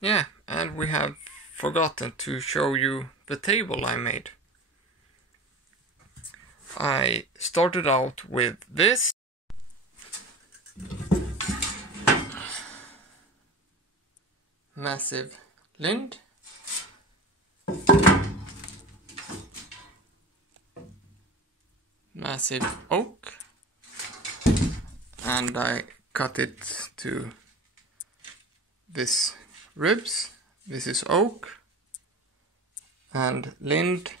Yeah, and we have forgotten to show you the table I made. I started out with this. Massive Lind. Massive oak. And I cut it to this ribs. This is oak. And Lind,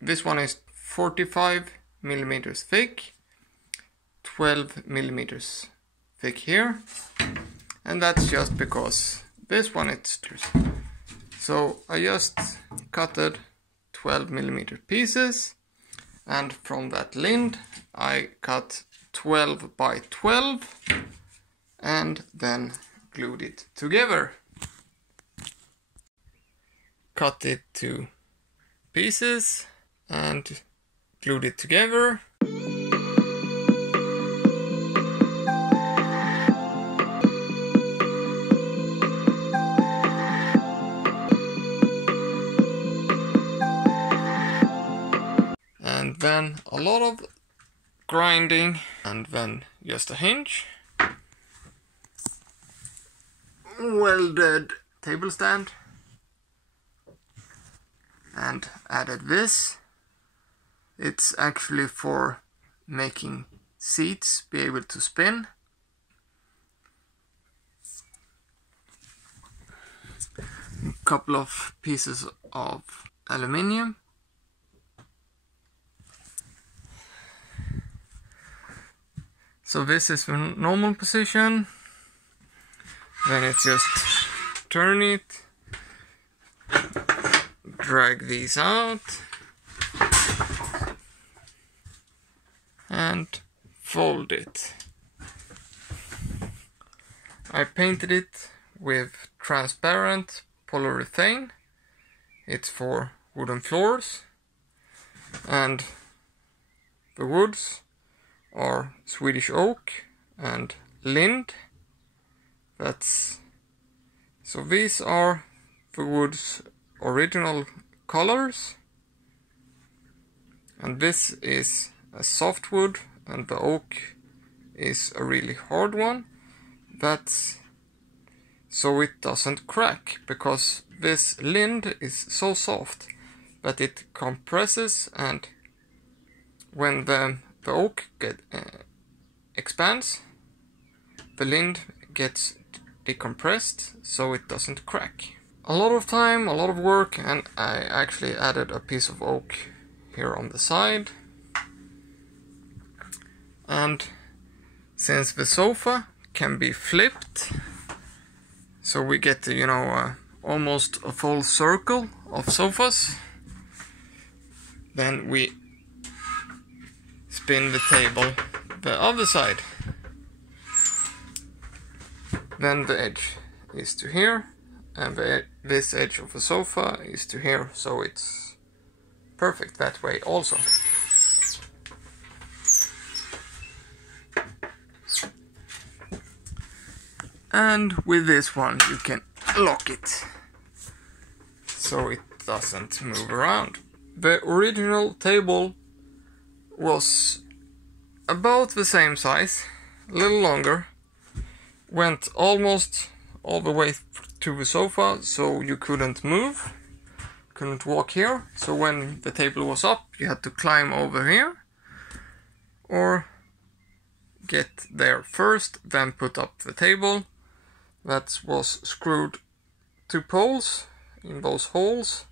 this one is 45 millimeters thick, 12 millimeters thick here, and that's just because this one is. So I just cutted 12 millimeter pieces, and from that Lind I cut 12 by 12 and then glued it together. Cut it to pieces and glued it together. And then a lot of grinding, and then just a hinge. Welded table stand. And added this. It's actually for making seats be able to spin. A couple of pieces of aluminium. So this is the normal position. Then it's just turn it. Drag these out and fold it. I painted it with transparent polyurethane. It's for wooden floors, and the woods are Swedish oak and Lind. So these are the wood's original colors, and this is a softwood and the oak is a really hard one. That's so it doesn't crack, because this Lind is so soft that it compresses, and when the oak expands, the Lind gets decompressed so it doesn't crack. A lot of time, a lot of work, and I actually added a piece of oak here on the side. And since the sofa can be flipped, so we get, almost a full circle of sofas, then we spin the table the other side. Then the edge is to here, and this edge of the sofa is to here, so it's perfect that way also. And with this one you can lock it so it doesn't move around. The original table was about the same size, a little longer, went almost all the way to the sofa, so you couldn't move, couldn't walk here. So when the table was up, you had to climb over here or get there first, then put up the table. That was screwed to poles in those holes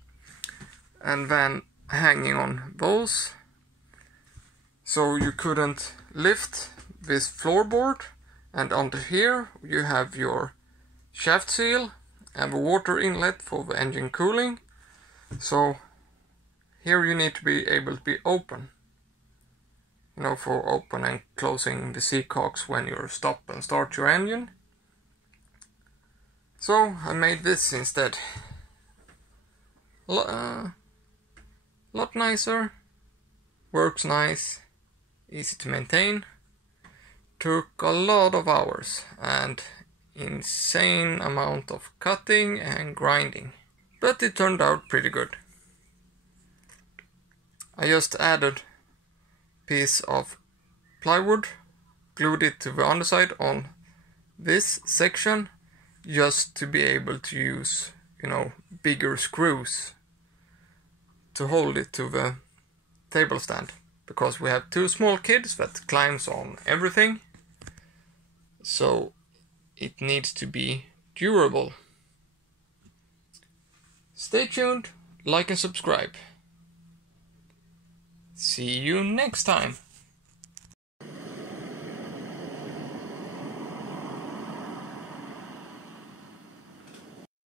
and then hanging on those, so you couldn't lift this floorboard. And under here you have your shaft seal and the water inlet for the engine cooling. So here you need to be able to be open, for open and closing the seacocks when you stop and start your engine. So I made this instead. Lot nicer, works nice, easy to maintain. Took a lot of hours, and insane amount of cutting and grinding. But it turned out pretty good. I just added a piece of plywood, glued it to the underside on this section, just to be able to use, bigger screws to hold it to the table stand. Because we have 2 small kids that climbs on everything. So it needs to be durable. Stay tuned, like and subscribe. See you next time.